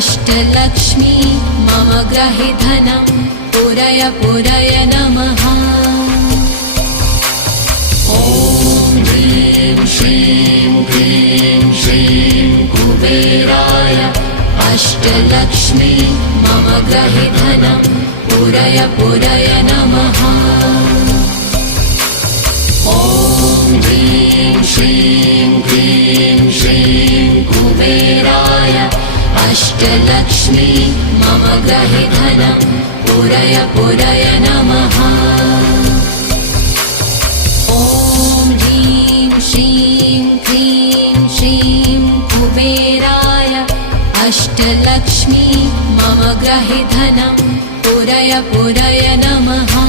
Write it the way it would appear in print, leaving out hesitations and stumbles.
अष्टलक्ष्मी मम ग्रहे धनं पुरय पुरय नमः। ॐ ह्रीं श्रीं क्लीं श्रीं कुबेराय अष्टलक्ष्मी मम ग्रहे धनं पुरय पुरय नमः। ॐ ह्रीं श्रीं क्लीं श्रीं कुबेराय अष्टलक्ष्मी मम ग्रहे धनं पुरय पुरय नमः। ॐ ह्रीं श्रीं क्लीं श्रीं कुबेराय अष्टलक्ष्मी मम ग्रहे धनं पुरय पुरय नमः।